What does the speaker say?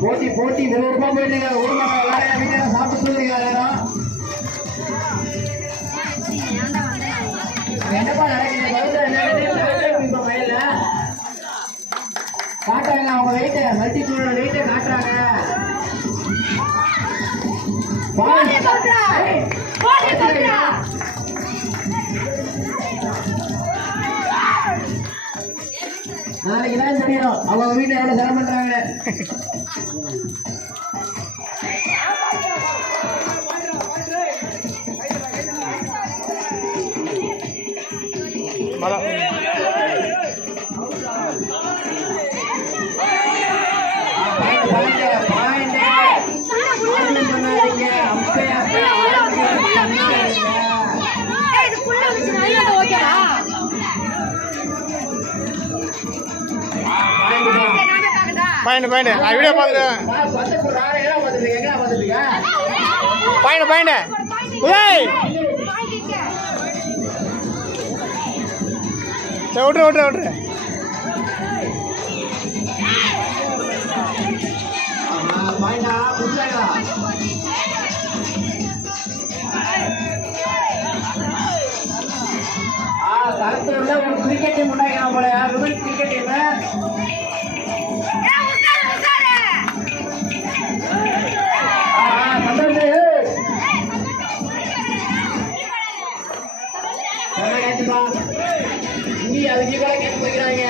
போட்டி போட்டி 100 ரூபாய் போயிட்டு ஊர்ல எல்லாரும் வீட்டில் சாப்பிட்டு சொல்லுங்க எல்லாரும். என்னப்பா நடக்குது மயில காட்டுறாங்க அவங்க வெயிட்ட மல்டிபிளோட வெயிட்ட காட்டுறாங்க. நாளைக்கு தான் தெரியும் அவங்க வீட்டுல எவ்வளவு செலவு பண்றாங்க. பாயிண்ட் பாயிண்ட் வீடியோ பார்த்துட்டேன். பாயிண்ட் பாயிண்ட் சரி விட்ரு விட்ரு விட்ரு. கருத்துல ஒரு கிரிக்கெட் டீம் உண்டாக்கலாம் போல விமன் கிரிக்கெட் டீம். இங்கே அதுக்கு கூட கேட்டு போய்க்கிறாங்க.